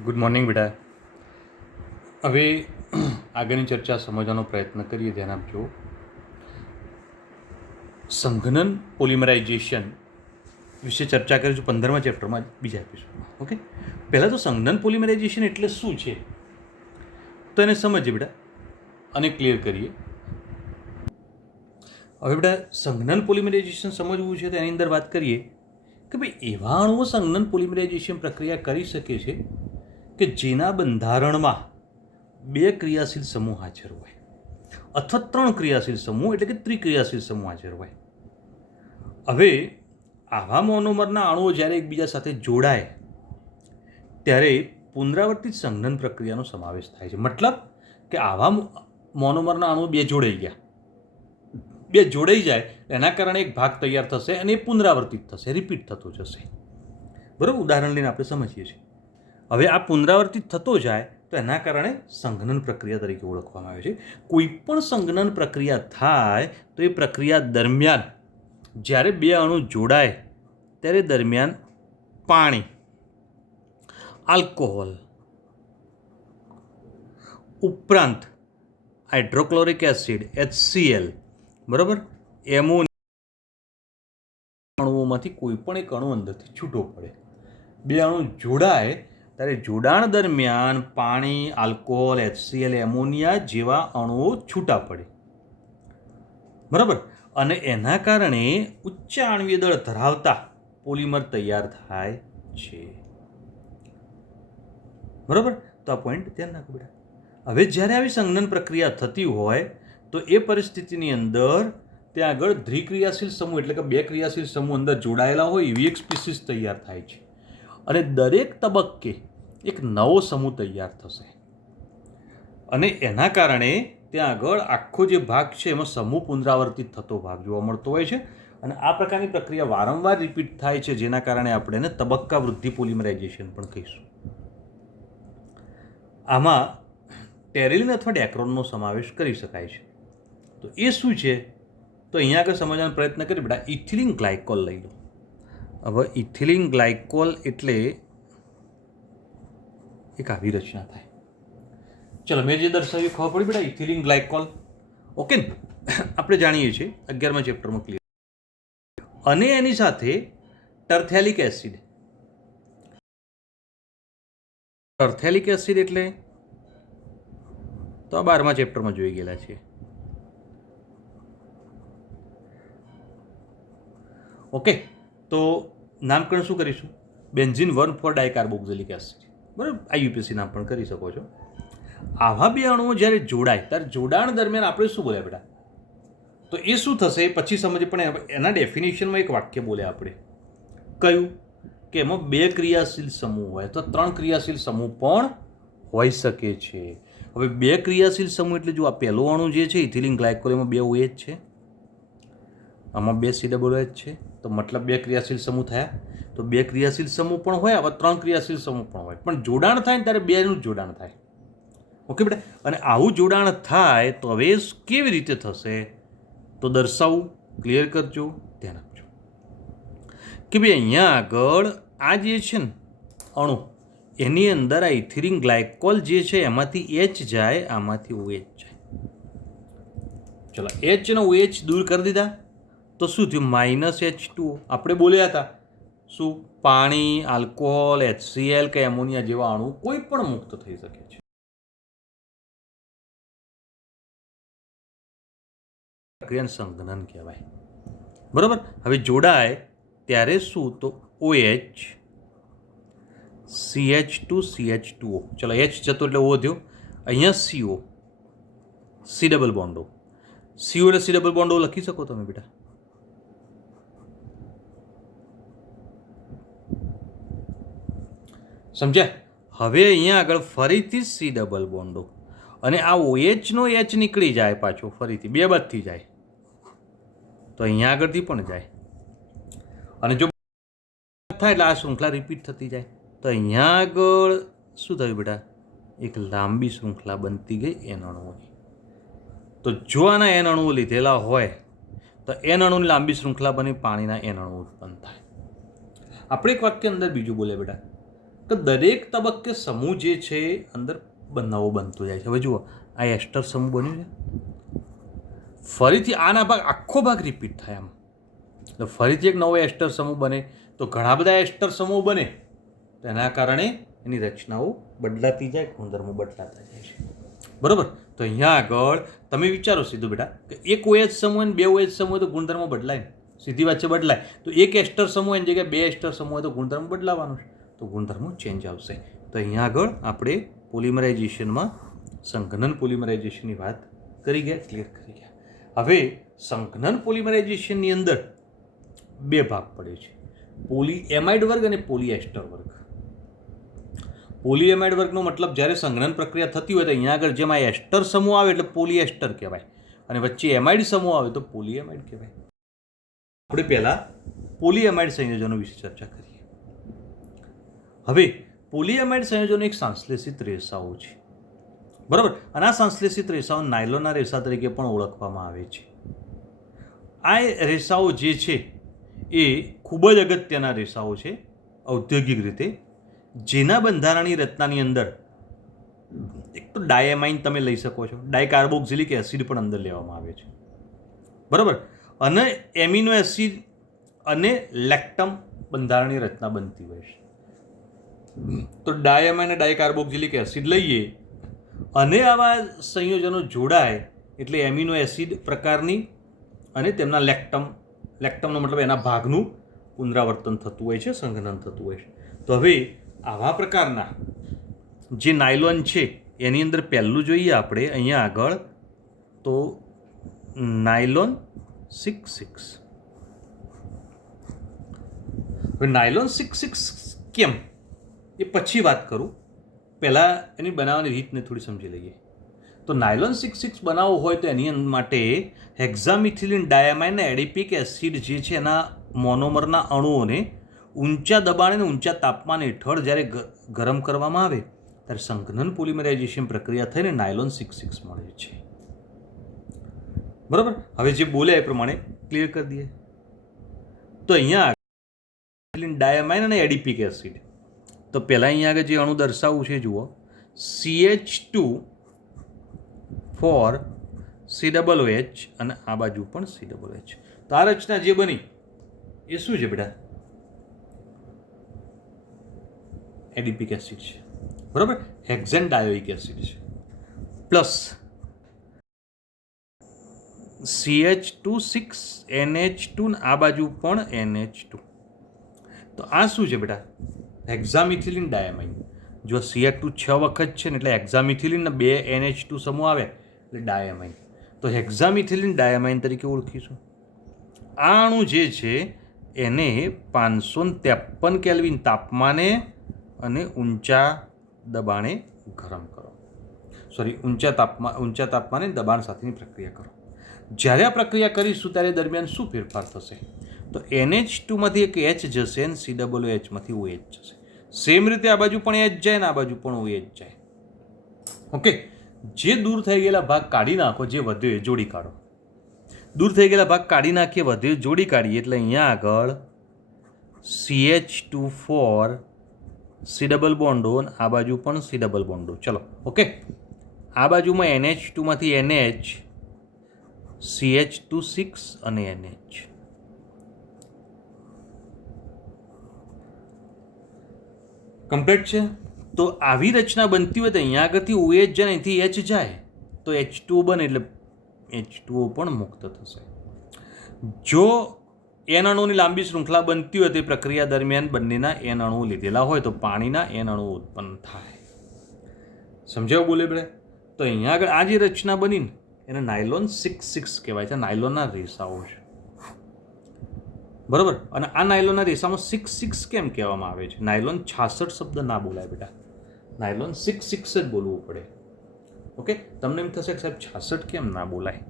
Good morning બેટા. હવે આગળની ચર્ચા સમજવાનો પ્રયત્ન કરીએ. ધ્યાન આપજો. સંઘનન પોલિમરાઇઝેશન વિશે ચર્ચા કરીશું 15મા ચેપ્ટરમાં, બીજા એપિસોડમાં. ઓકે, પહેલાં તો સંઘનન પોલિમરાઇઝેશન એટલે શું છે તો એને સમજીએ બેટા અને ક્લિયર કરીએ. હવે બેટા સંઘનન પોલિમરાઇઝેશન સમજવું છે તો એની અંદર વાત કરીએ કે ભાઈ એવા અણુઓ સંઘનન પોલિમરાઇઝેશન પ્રક્રિયા કરી શકે છે કે જેના બંધારણમાં 2 ક્રિયાશીલ સમૂહ હાજર હોય અથવા 3 ક્રિયાશીલ સમૂહ એટલે કે ત્રિક્રિયાશીલ સમૂહ હાજર હોય. હવે આવા મોનોમરના અણુઓ જ્યારે એકબીજા સાથે જોડાય ત્યારે પુનરાવર્તિત સંઘનન પ્રક્રિયાનો સમાવેશ થાય છે. મતલબ કે આવા મોનોમરના અણુઓ 2 જોડાઈ ગયા, 2 જોડાઈ જાય એના કારણે એક ભાગ તૈયાર થશે અને એ પુનરાવર્તિત થશે, રિપીટ થતો જશે. બરાબર, ઉદાહરણ લઈને આપણે સમજીએ છીએ. હવે આ પુનરાવર્તિત થતો જાય તો એના કારણે સંઘનન પ્રક્રિયા તરીકે ઓળખવામાં આવે છે. કોઈ પણ સંઘનન પ્રક્રિયા થાય તો એ પ્રક્રિયા દરમિયાન જ્યારે 2 અણુ જોડાય ત્યારે દરમિયાન પાણી, આલ્કોહોલ ઉપરાંત હાઇડ્રોક્લોરિક એસિડ HCl, બરાબર, એમોનિયા અણુઓમાંથી કોઈ પણ એક અણુ અંદરથી છૂટો પડે. 2 અણુ જોડાય ત્યારે જોડાણ દરમિયાન પાણી, આલ્કોહોલ, HCl, એમોનિયા જેવા અણુઓ છૂટા પડે. બરાબર, અને એના કારણે ઉચ્ચ આણ્વીય દળ ધરાવતા પોલિમર તૈયાર થાય છે. બરાબર, તો આ પોઈન્ટ ધ્યાન રાખો બેટા. હવે જ્યારે આવી સંઘનન પ્રક્રિયા થતી હોય તો એ પરિસ્થિતિની અંદર ત્યાં આગળ દ્વિક્રિયાશીલ સમૂહ એટલે કે 2 ક્રિયાશીલ સમૂહ અંદર જોડાયેલા હોય એવી એક સ્પીસીસ તૈયાર થાય છે અને દરેક તબક્કે એક નવો સમૂહ તૈયાર થશે અને એના કારણે ત્યાં આગળ આખો જે ભાગ છે એમાં સમૂહ પુનરાવર્તિત થતો ભાગ જોવા મળતો હોય છે. અને આ પ્રકારની પ્રક્રિયા વારંવાર રિપીટ થાય છે જેના કારણે આપણે એને તબક્કા વૃદ્ધિ પોલિમરાઇઝેશન પણ કહીશું. આમાં ટેરેલિન અથવા ડેક્રોનનો સમાવેશ કરી શકાય છે. તો એ શું છે તો અહીંયા આગળ સમજવાનો પ્રયત્ન કરીએ બેટા. ઇથિલિન ગ્લાયકોલ લઈ લો. હવે ઇથિલિન ગ્લાયકોલ એટલે એક આવી રચના થાય. ચલો, મેં જે દર્શાવ્યું ખબર પડી બેટા, ઇથિલિન ગ્લાયકોલ. ઓકે ને, આપણે જાણીએ છીએ 11મા ચેપ્ટરમાં ક્લિયર. અને એની સાથે ટર્થેલિક એસિડ. ટર્થેલિક એસિડ એટલે તો આ 12મા ચેપ્ટરમાં જોઈ ગયેલા છે. ઓકે, તો નામકરણ શું કરીશું? Benzene 1,4 dicarboxylic acid. બરાબર, IUPAC નામ પણ કરી શકો છો. આવા 2 અણુઓ જ્યારે જોડાય ત્યારે જોડાણ દરમિયાન આપણે શું બોલ્યા બેટા? તો એ શું થશે પછી સમજે, પણ એના ડેફિનેશનમાં એક વાક્ય બોલ્યા આપણે. કયું? કે એમાં 2 ક્રિયાશીલ સમૂહ હોય તો 3 ક્રિયાશીલ સમૂહ પણ હોઈ શકે છે. હવે 2 ક્રિયાશીલ સમૂહ એટલે જો આ પહેલો અણુ જે છે ઇથિલિન ગ્લાયકોલ, એમાં 2 OH છે, આમાં 2 COOH છે, તો મતલબ 2 ક્રિયાશીલ સમૂહ થયા. તો 2 ક્રિયાશીલ સમૂહ પણ હોય, આવા 3 ક્રિયાશીલ સમૂહ પણ હોય, પણ જોડાણ થાય ને ત્યારે 2નું જ જોડાણ થાય. ઓકે બેટા, અને આવું જોડાણ થાય તો હવે કેવી રીતે થશે તો દર્શાવું, ક્લિયર કરજો, ધ્યાન આપજો કે ભાઈ અહીંયા આગળ આ જે છે ને અણુ, એની અંદર આ ઇથિલિન ગ્લાયકોલ જે છે એમાંથી H જાય, આમાંથી OH જાય. ચલો, H અને OH દૂર કરી દીધા તો શું થયું? -H2O. આપણે બોલ્યા હતા શું? પાણી, આલ્કોહોલ, HCl કે એમોનિયા જેવા અણુ કોઈ પણ મુક્ત થઈ શકે છે. પ્રક્રિયાને સંઘનન કહેવાય. બરાબર, હવે જોડાય ત્યારે શું? તો OH, CH2CH2O. ચલો, H જતો એટલે O થયો. અહીંયા CO, C ડબલ બોન્ડો. CO એટલે C ડબલ બોન્ડો લખી શકો તમે બેટા. સમજ્યા? હવે અહીંયા આગળ ફરીથી C ડબલ બોન્ડો અને આ OH નો H નીકળી જાય પાછો, ફરીથી 2 બાદથી જાય તો અહીંયા આગળથી પણ જાય. અને જો થાય એટલે આ શૃંખલા રિપીટ થતી જાય તો અહીંયા આગળ શું થયું બેટા? એક લાંબી શૃંખલા બનતી ગઈ N અણુઓની. તો જો આના N અણુઓ લીધેલા હોય તો N અણુની લાંબી શૃંખલા બની પાણીના N અણુ ઉત્પન્ન થાય. આપણે એક વાક્ય અંદર બીજું બોલે બેટા કે દરેક તબક્કે સમૂહ જે છે અંદર નવો બનતો જાય છે. હવે જુઓ, આ એસ્ટર સમૂહ બન્યું છે, ફરીથી આના ભાગ આખો ભાગ રિપીટ થાય આમ, તો ફરીથી એક નવો એસ્ટર સમૂહ બને, તો ઘણા બધા એસ્ટર સમૂહ બને, તો એના કારણે એની રચનાઓ બદલાતી જાય, ગુણધર્મો બદલાતા જાય છે. બરાબર? તો અહીંયા આગળ તમે વિચારો સીધું બેટા કે એક OH સમૂહ અને બે OH સમૂહ તો ગુણધર્મો બદલાય ને, સીધી વાત છે બદલાય. તો એક એસ્ટર સમૂહ એની જગ્યાએ બે એસ્ટર સમૂહ હોય તો ગુણધર્મ બદલાવાનું છે, તો ગુણધર્મો ચેન્જ આવશે. તો અહીંયા આગળ આપણે પોલિમરાઇઝેશનમાં સંઘનન પોલિમરાઇઝેશનની વાત કરી ગયા, ક્લિયર કરી ગયા. હવે સંઘનન પોલિમરાઇઝેશનની અંદર બે ભાગ પડે છે, પોલીએમાઇડ વર્ગ અને પોલીએસ્ટર વર્ગ. પોલીએમાઇડ વર્ગનો મતલબ જ્યારે સંઘનન પ્રક્રિયા થતી હોય તો અહીંયા આગળ જેમ આ એસ્ટર સમૂહ આવે એટલે પોલીએસ્ટર કહેવાય, અને વચ્ચે એમાઇડ સમૂહ આવે તો પોલીએમાઇડ કહેવાય. આપણે પહેલા પોલીએમાઇડ સંયોજનો વિશે ચર્ચા કરીએ. હવે પોલીએમાઇડ સંયોજનો એક સંશ્લેષિત રેસાઓ છે, બરાબર? અને આ સંશ્લેષિત રેસાઓ નાયલોનના રેસા તરીકે પણ ઓળખવામાં આવે છે. આ રેસાઓ જે છે એ ખૂબ જ અગત્યના રેસાઓ છે ઔદ્યોગિક રીતે, જેના બંધારણની રચનાની અંદર એક તો ડાયમાઇન તમે લઈ શકો છો, ડાયકાર્બોક્સિલિક એસિડ પણ અંદર લેવામાં આવે છે, બરાબર? અને એમિનો એસિડ અને લેક્ટમ બંધારણની રચના બનતી હોય છે. તો ડાયમાઇન અને ડાયકાર્બોક્સિલિક એસિડ લઈએ અને આવા સંયોજનો જોડાય એટલે એમિનો એસિડ પ્રકારની અને તેમના લેક્ટમનો મતલબ એના ભાગનું પુનરાવર્તન થતું હોય છે, સંઘનન થતું હોય છે. તો હવે આવા પ્રકારના જે નાયલોન છે એની અંદર પહેલું જોઈએ આપણે અહીંયા આગળ તો નાયલોન 6,6. હવે નાયલોન 6,6 કેમ એ પછી વાત કરું, પહેલાં એની બનાવવાની રીતને થોડી સમજી લઈએ. તો નાયલોન 6,6 બનાવવું હોય તો એની માટે હેક્ઝામિથિલિન ડાયામાઇન એડિપિક એસિડ જે છે એના મોનોમરના અણુઓને ઊંચા દબાણ અને ઊંચા તાપમાન હેઠળ જ્યારે ગરમ કરવામાં આવે ત્યારે સંઘનન પોલિમરાઇઝેશન પ્રક્રિયા થઈને નાયલોન 6,6 મળે છે. બરાબર? હવે જે બોલ્યા એ પ્રમાણે ક્લિયર કરી દઈએ. તો અહીંયા ડાયામાઇન અને એડિપિક એસિડ, તો પહેલાં અહીંયા આગળ જે અણુ દર્શાવવું છે જુઓ, CH2 COOH અને આ બાજુ પણ COOH. તો આ રચના જે બની એ શું છે બેટા? એડિપિક એસિડ છે, બરાબર? હેક્ઝેન ડાયોઇક એસિડ છે, પ્લસ CH2 6 આ બાજુ પણ NH2. તો આ શું છે બેટા? હેક્ઝામિથિલિન ડાયામાઇન. જો CH2 6 વખત છે ને એટલે હેક્ઝામિથિલિન ને 2 NH2 સમૂહ આવે એટલે ડાયામાઇન. તો હેક્ઝામિથિલિન ડાયામાઇન તરીકે ઓળખીશું. આ અણુ જે છે એને 553 કેલ્વિન તાપમાને અને ઊંચા દબાણે ગરમ કરો. ઊંચા તાપમાને દબાણ સાથેની પ્રક્રિયા કરો. જ્યારે આ પ્રક્રિયા કરીશું ત્યારે દરમિયાન શું ફેરફાર થશે? તો NH2માંથી એક H જશે અને COOHમાંથી OH જશે. સેમ રીતે આ બાજુ પણ H જાય ને આ બાજુ પણ OH જાય. ઓકે, જે દૂર થઈ ગયેલા ભાગ કાઢી નાખો, જે વધ્યો એ જોડી કાઢો. દૂર થઈ ગયેલા ભાગ કાઢી નાખીએ, વધ્યો જોડી કાઢીએ એટલે અહીંયા આગળ CH2 C ડબલ બોન્ડો અને આ બાજુ પણ C ડબલ બોન્ડો. ચલો ઓકે, આ બાજુમાં NH2માંથી NH, CH2 6 અને NH. કમ્પ્લીટ છે. તો આવી રચના બનતી હોય તો અહીંયા આગળથી OH જાય, અહીંથી H જાય તો H2O બને એટલે H2O પણ મુક્ત થશે. જો N અણુની લાંબી શૃંખલા બનતી હોય તે પ્રક્રિયા દરમિયાન બંનેના N અણુઓ લીધેલા હોય તો પાણીના N અણુઓ ઉત્પન્ન થાય. સમજાવ બોલે બેડે? તો અહીંયા આગળ આ જે રચના બની ને એને નાયલોન 6,6 કહેવાય છે, નાયલોનના રેસાઓ છે, બરાબર? અને આ નાયલોનના રેસામાં 6,6 કેમ કહેવામાં આવે છે? નાયલોન 66 શબ્દ ના બોલાય બેટા, નાયલોન 6,6 જ બોલવું પડે. ઓકે, તમને એમ થશે કે સાહેબ 66 કેમ ના બોલાય?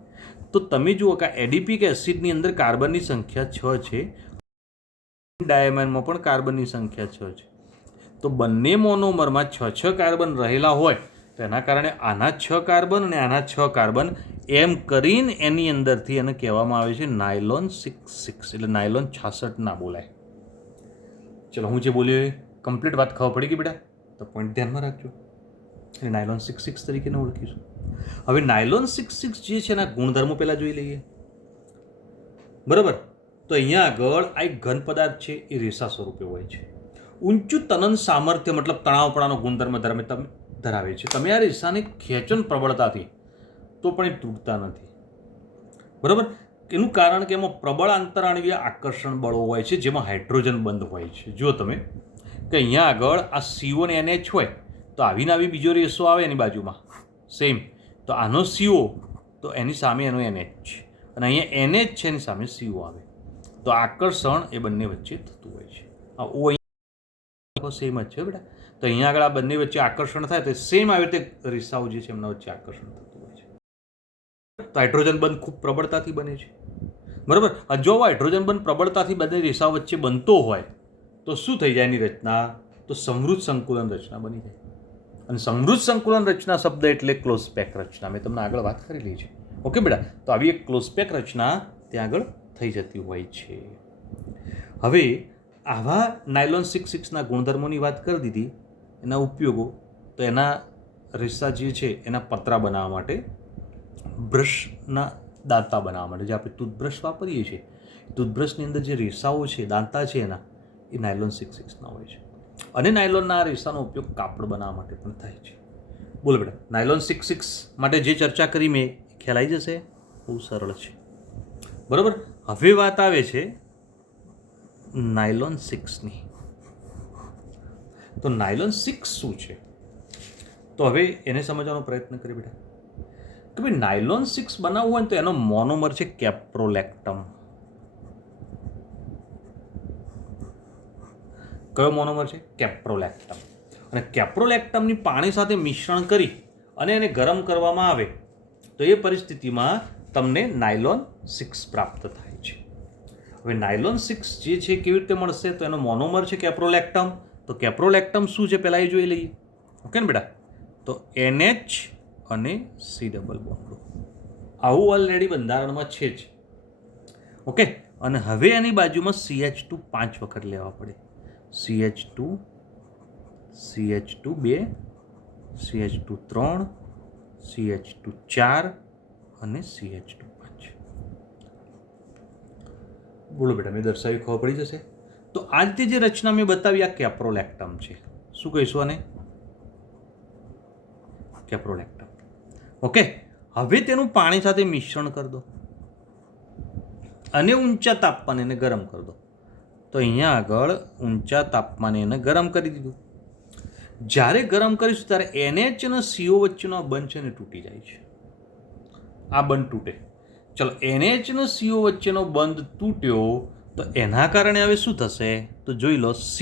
તો તમે જુઓ કે એડિપિક એસિડની અંદર કાર્બનની સંખ્યા 6 છે, ડાયામાઇનમાં પણ કાર્બનની સંખ્યા 6 છે. તો બંને મોનોમરમાં 6 કાર્બન રહેલા હોય તો એના કારણે આના 6 કાર્બન અને આના 6 કાર્બન એમ કરીને એની અંદરથી એને કહેવામાં આવે છે નાયલોન 6,6, એટલે નાયલોન 66 ના બોલાય. ચલો હું જે બોલ્યો કમ્પ્લીટ વાત ખબર પડી ગઈ બેટા? તો પોઈન્ટ ધ્યાનમાં રાખજો. અને નાયલોન 66 તરીકે ઓળખીશું. હવે નાયલોન 66 જે છે એના ગુણધર્મો પહેલાં જોઈ લઈએ. બરાબર? તો અહીંયા આગળ આ એક ઘન પદાર્થ છે, એ રેસા સ્વરૂપે હોય છે. ઊંચું તનન સામર્થ્ય મતલબ તણાવપણાનો ગુણધર્મ ધરાવે છે. તમે આ રેસાને ખેંચો ને પ્રબળતાથી તો પણ એ તૂટતા નથી. બરાબર? એનું કારણ કે એમાં પ્રબળ આંતરાણવીય આકર્ષણ બળો હોય છે, જેમાં હાઇડ્રોજન બંધ હોય છે. જુઓ તમે કે અહીંયા આગળ આ CO ને NH હોય તો આવીને આવી બીજો રેસો આવે એની બાજુમાં સેમ, તો આનો CO તો એની સામે એનો NH, અને અહીંયા NH છે એની સામે CO આવે, તો આકર્ષણ એ બંને વચ્ચે થતું હોય છે. આ O અહીંયા સેમ જ છે બેટા. તો અહીંયા આગળ આ બંને વચ્ચે આકર્ષણ થાય તો સેમ આવી રીતે રેસાઓ જે છે એમના વચ્ચે આકર્ષણ થતું હોય છે. તો હાઇડ્રોજન બંધ ખૂબ પ્રબળતાથી બને છે. બરાબર? જો હાઇડ્રોજન બંધ પ્રબળતાથી બંને રેસાઓ વચ્ચે બનતો હોય તો શું થઈ જાય એની રચના? તો સમૃદ્ધ સંકુલન રચના બની જાય. અને સમૃદ્ધ સંકુલન રચના શબ્દ એટલે ક્લોઝ પેક રચના. મેં તમને આગળ વાત કરેલી છે. ઓકે બેટા? તો આવી એક ક્લોઝ પેક રચના ત્યાં આગળ થઈ જતી હોય છે. હવે આવા નાયલોન 66ના ગુણધર્મોની વાત કરી દીધી, એના ઉપયોગો. તો એના રેસા જે છે એના પતરા બનાવવા માટે, બ્રશના દાંતા બનાવવા માટે, જે આપણે ટૂથબ્રશ વાપરીએ છીએ, ટૂથબ્રશની અંદર જે રેસાઓ છે, દાંતા છે એના, એ નાયલોન 66ના હોય છે. અને નાયલોનના રેસાનો ઉપયોગ કાપડ બનાવવા માટે પણ થાય છે. બોલો બેટા, નાયલોન 66 માટે જે ચર્ચા કરી મેં ખ્યાલ આવી જશે? બહુ સરળ છે. બરાબર? હવે વાત આવે છે નાયલોન 6ની. તો નાયલોન 6 શું છે? તો હવે એને સમજવાનો પ્રયત્ન કરીએ બેટા. કે ભાઈ નાયલોન 6 બનાવવું હોય તો એનો મોનોમર છે કેપ્રોલેક્ટમ. કયો મોનોમર છે? કેપ્રોલેક્ટમ. અને કેપ્રોલેક્ટમની પાણી સાથે મિશ્રણ કરી અને એને ગરમ કરવામાં આવે તો એ પરિસ્થિતિમાં તમને નાયલોન 6 પ્રાપ્ત થાય છે. હવે નાયલોન 6 જે છે કેવી રીતે મળશે? તો એનો મોનોમર છે કેપ્રોલેક્ટમ. તો કેપ્રોલેક્ટમ શું છે પહેલાં એ જોઈ લઈએ. ઓકે ને બેટા? તો NH અને C ડબલ બોન્ડ, આવું ઓલરેડી બંધારણમાં છે જ. ઓકે? અને હવે એની બાજુમાં CH2 5 વખત લેવા પડે. CH2, CH2 2, CH2 3, CH2 4 અને CH2 5. બોલો બેટા, મેં દર્શાવી ખબર પડી જશે? તો આ રીતે જે રચના મેં બતાવી આ કેપ્રોલેક્ટમ છે. શું કહીશું આને? કેપ્રોલેક્ટમ. ઓકે? હવે તેનું પાણી સાથે મિશ્રણ કરી દો અને ઊંચા તાપમાને એને ગરમ કરી દો. તો અહીંયા આગળ ઊંચા તાપમાને એને ગરમ કરી દીધું. જ્યારે ગરમ કરીશું ત્યારે NH અને CO વચ્ચેનો આ બંધ છે ને તૂટી જાય છે. આ બંધ તૂટે. ચલો, NH અને CO વચ્ચેનો બંધ તૂટ્યો તો એના કારણે હવે શું થશે? તો જોઈ લો, C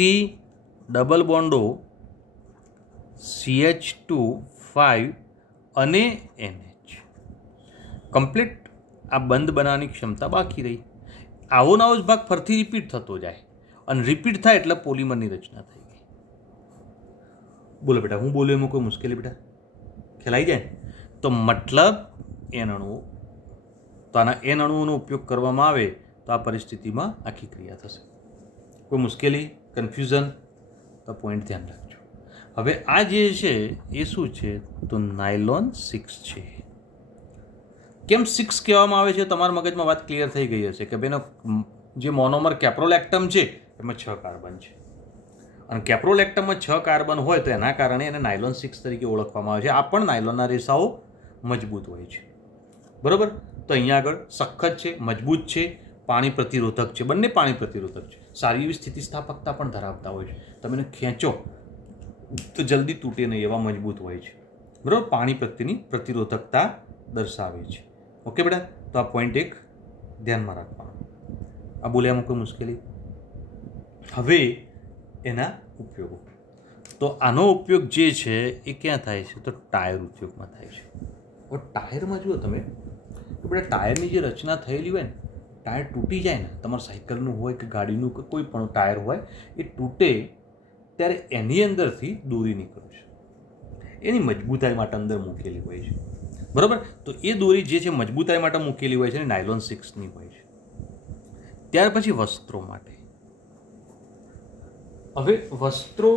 ડબલ બોન્ડો CH2 5 અને NH કમ્પ્લીટ આ બંધ બનાવવાની ક્ષમતા બાકી રહી. આવો નવો જ ભાગ ફરીથી રિપીટ થતો જાય, અને રિપીટ થાય એટલે પોલિમરની રચના થઈ ગઈ. બોલો બેટા, હું બોલું એમાં કોઈ મુશ્કેલી બેટા ખ્યાલ આવી જાય? તો મતલબ એન અણુઓ, તો આના એન અણુઓનો ઉપયોગ કરવામાં આવે તો આ પરિસ્થિતિમાં આખી ક્રિયા થશે. કોઈ મુશ્કેલી, કન્ફ્યુઝન? તો પોઈન્ટ ધ્યાન રાખજો. હવે આ જે છે એ શું છે? તો નાયલોન 6 છે. કેમ 6 કહેવામાં આવે છે? તમારા મગજમાં વાત ક્લિયર થઈ ગઈ હશે કે ભાઈનો જે મોનોમર કેપ્રોલેક્ટમ છે એમાં 6 કાર્બન છે, અને કેપ્રોલેક્ટમમાં 6 કાર્બન હોય તો એના કારણે એને નાયલોન 6 તરીકે ઓળખવામાં આવે છે. આ પણ નાયલોનના રેસાઓ મજબૂત હોય છે. બરાબર? તો અહીંયા આગળ સખત છે, મજબૂત છે, પાણી પ્રતિરોધક છે, બંને પાણી પ્રતિરોધક છે, સારી એવી સ્થિતિસ્થાપકતા પણ ધરાવતા હોય છે. તમે એને ખેંચો તો જલ્દી તૂટે નહીં એવા મજબૂત હોય છે. બરાબર? પાણી પ્રત્યેની પ્રતિરોધકતા દર્શાવે છે. ઓકે બેટા? તો આ પોઈન્ટ એક ધ્યાનમાં રાખવાનો. આ બોલ્યામાં કોઈ મુશ્કેલી? હવે એના ઉપયોગો. તો આનો ઉપયોગ જે છે એ ક્યાં થાય છે? તો ટાયર ઉદ્યોગમાં થાય છે. હવે ટાયરમાં જુઓ તમે તો બેટા, ટાયરની જે રચના થયેલી હોય ને, ટાયર તૂટી જાય ને, તમારું સાયકલનું હોય કે ગાડીનું કે કોઈ પણ ટાયર હોય, એ તૂટે ત્યારે એની અંદરથી દોરી નીકળે છે. એની મજબૂતાઈ માટે અંદર મૂકેલી હોય છે. બરાબર? તો એ દોરી જે છે મજબૂતાઈ માટે મૂકેલી હોય છે, નાયલોન 6ની હોય છે. ત્યાર પછી વસ્ત્રો માટે. હવે વસ્ત્રો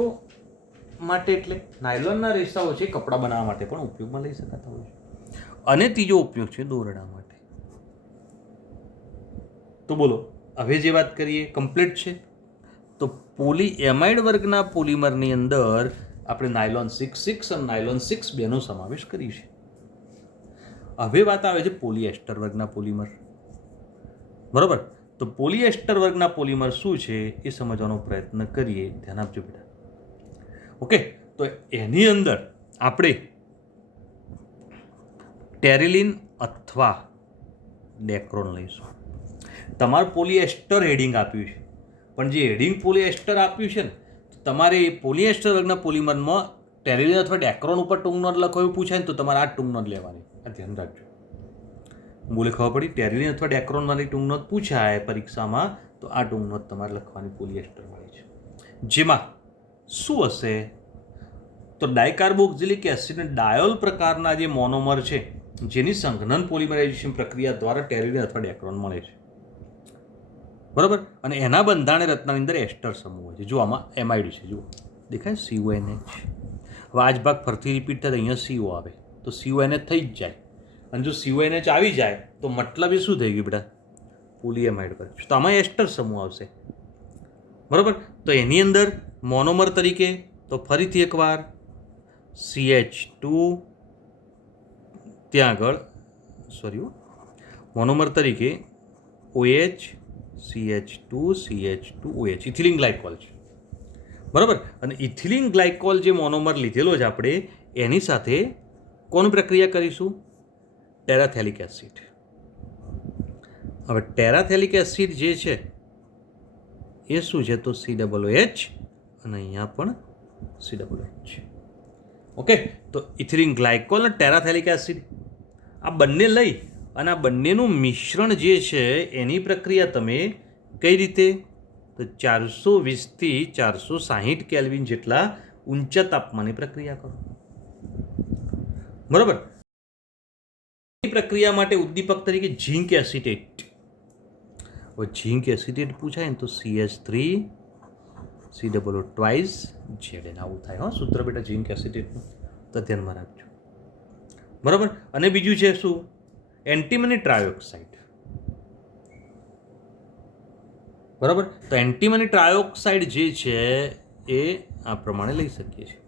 માટે એટલે નાયલોનના રેસાઓ છે કપડાં બનાવવા માટે પણ ઉપયોગમાં લઈ શકાતા હોય છે. અને ત્રીજો ઉપયોગ છે દોરડા માટે. તો બોલો હવે જે વાત કરીએ કમ્પ્લીટ છે. તો પોલીએમાઇડ વર્ગના પોલિમરની અંદર આપણે નાયલોન 6 અને નાયલોન 6 બેનો સમાવેશ કરીશું. હવે વાત આવે છે પોલિએસ્ટર વર્ગના પોલિમર. બરાબર. તો પોલિએસ્ટર વર્ગના પોલિમર શું છે એ સમજવાનો પ્રયત્ન કરીએ. ધ્યાન આપજો બેટા. ઓકે. તો એની અંદર આપણે ટેરિલિન અથવા ડેક્રોન લઈશું. તમારું પોલિએસ્ટર હેડિંગ આપ્યું છે, પણ જે હેડિંગ પોલિએસ્ટર આપ્યું છે ને, તમારે એ પોલિએસ્ટર વર્ગના પોલિમરમાં ટેરિલિન અથવા ડેક્રોન ઉપર ટૂંક નોંધ લખો એવું પૂછાય ને તો તમારે આ ટૂંક નોંધ લેવાની. આ ધ્યાન રાખજો. બોલે ખબર પડી? ટેરિલિન અથવા ડેક્રોનવાળી ટૂંક નોંધ પૂછાય પરીક્ષામાં તો આ ટૂંક નોંધ તમારે લખવાની પોલિએસ્ટરવાળી છે. જેમાં શું હશે? તો ડાયકાર્બોક્સિલિક એસિડ ડાયોલ પ્રકારના જે મોનોમર છે જેની સંઘનન પોલિમરાઇઝેશન પ્રક્રિયા દ્વારા ટેરિલિન અથવા ડેક્રોન મળે છે. બરાબર. અને એના બંધારણે રચનાની અંદર એસ્ટર સમૂહ હોય છે. જો આમાં એમાઇડ છે, જુઓ દેખાય CONH. હવે આ જ ભાગ ફરતી રિપીટ થાય અહીંયા CO આવે તો CONH થઈ જ જાય. અને જો CONH આવી જાય તો મતલબ એ શું થઈ ગયું બેટા? પોલિએમાઇડ વર્ગ. તો આમાં એસ્ટર સમૂહ આવશે. બરાબર. તો એની અંદર મોનોમર તરીકે તો ફરીથી એકવાર CH2 ત્યાં આગળ મોનોમર તરીકે OH CH2 OH ethylene glycol છે. બરાબર. અને ઇથિલિન ગ્લાયકોલ જે મોનોમર લીધેલો છે આપણે એની સાથે કોણ પ્રક્રિયા કરીશું? ટેરાથેલિક એસિડ. હવે ટેરાથેલિક એસિડ જે છે એ શું છે? તો COOH અને અહીંયા પણ COOH. ઓકે. તો ઇથિલિન ગ્લાયકોલ અને ટેરાથેલિક એસિડ આ બંને લઈ અને આ બંનેનું મિશ્રણ જે છે એની પ્રક્રિયા તમે કઈ રીતે? તો 420 થી 460 કેલ્વિન જેટલા ઊંચા તાપમાને પ્રક્રિયા કરો. બરાબર. પ્રક્રિયા માટે ઉદ્દીપક તરીકે ઝીંક એસિટેટ. હવે ઝીંક એસિટેટ પૂછાય ને તો CH3 COO ટ્વાઇસ ZN આવું થાય. હા, સૂત્ર બેટા ઝીંક એસિટેટનું તો ધ્યાનમાં રાખજો. બરાબર. અને બીજું છે શું? Antimony trioxide. બરાબર. તો એન્ટીમની ટ્રાયોક્સાઇડ જે છે એ આ પ્રમાણે લઈ શકીએ છીએ.